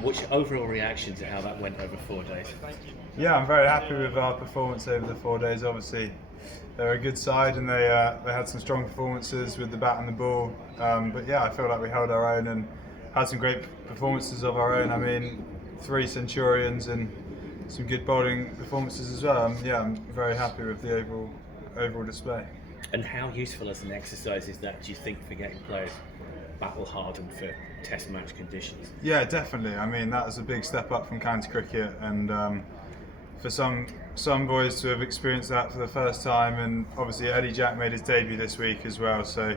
What's your overall reaction to how that went over 4 days? Yeah, I'm very happy with our performance over the 4 days. Obviously, they're a good side and they had some strong performances with the bat and the ball. But yeah, I feel like we held our own and had some great performances of our own. I mean, 3 centurions and some good bowling performances as well. Yeah, I'm very happy with the overall display. And how useful as an exercise is that, do you think, for getting players battle hardened for test match conditions? Yeah, definitely. I mean, that was a big step up from county cricket, and for some boys to have experienced that for the first time, and obviously Eddie Jack made his debut this week as well. So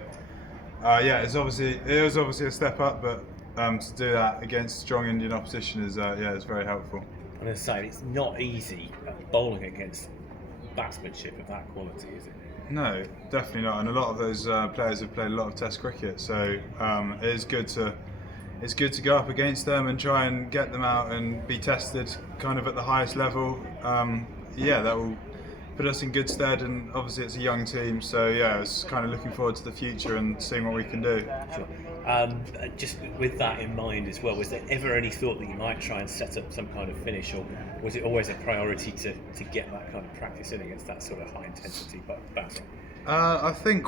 yeah, it was obviously a step up, but to do that against strong Indian opposition is is very helpful. I'm going to say it's not easy bowling against batsmanship of that quality, is it? No, definitely not. And a lot of those players have played a lot of Test cricket, so it's good to go up against them and try and get them out and be tested kind of at the highest level. Yeah, that will put us in good stead. And obviously, it's a young team, so yeah, it's kind of looking forward to the future and seeing what we can do. Sure. Just with that in mind as well, was there ever any thought that you might try and set up some kind of finish, or was it always a priority to get that kind of practice in against that sort of high intensity batting? I think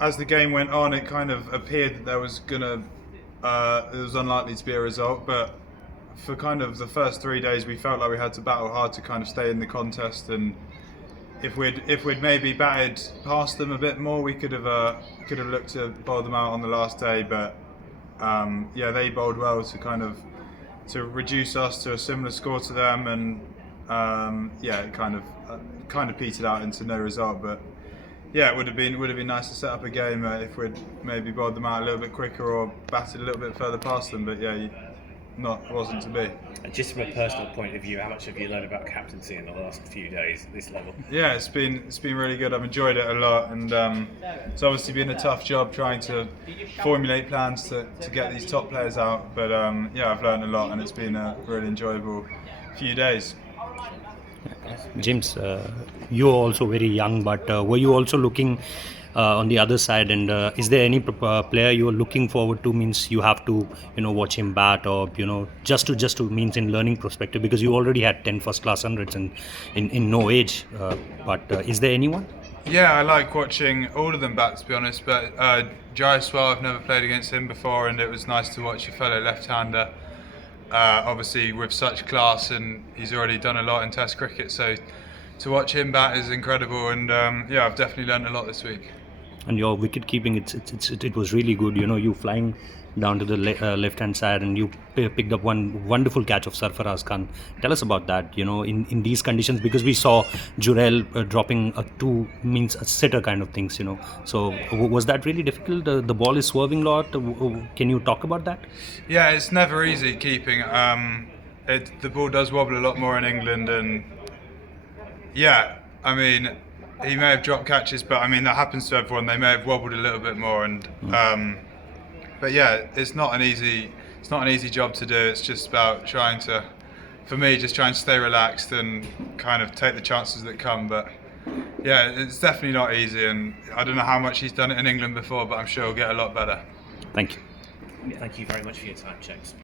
as the game went on, it kind of appeared that there was it was unlikely to be a result, but for kind of the first 3 days, we felt like we had to battle hard to kind of stay in the contest. And if we'd maybe batted past them a bit more, we could have looked to bowl them out on the last day. But yeah, they bowled well to reduce us to a similar score to them, and yeah, it kind of petered out into no result. But yeah, it would have been nice to set up a game if we'd maybe bowled them out a little bit quicker or batted a little bit further past them. But yeah, wasn't to be. And just from a personal point of view, how much have you learned about captaincy in the last few days at this level? Yeah, it's been really good. I've enjoyed it a lot, and it's obviously been a tough job trying to formulate plans to get these top players out. But yeah, I've learned a lot, and it's been a really enjoyable few days. James, you're also very young, but were you also looking on the other side, and is there any player you're looking forward to, means you have to watch him bat, or just to means in learning perspective, because you already had 10 first class hundreds in no age, but is there anyone? Yeah, I like watching all of them bat, to be honest, but Jaiswal, I've never played against him before, and it was nice to watch a fellow left-hander obviously with such class, and he's already done a lot in Test cricket, so to watch him bat is incredible. And yeah, I've definitely learned a lot this week. And your wicket keeping, it was really good. You flying down to the left hand side, and you picked up one wonderful catch of Sarfaraz Khan. Tell us about that. In these conditions, because we saw Jurel dropping a sitter kind of things. So was that really difficult? The ball is swerving a lot. Can you talk about that? Yeah, it's never easy keeping. The ball does wobble a lot more in England, and yeah, I mean, he may have dropped catches, but I mean that happens to everyone. They may have wobbled a little bit more, and but yeah, it's not an easy job to do. It's just about trying to stay relaxed and kind of take the chances that come. But yeah, it's definitely not easy, and I don't know how much he's done it in England before, but I'm sure he'll get a lot better. Thank you. Thank you very much for your time, James.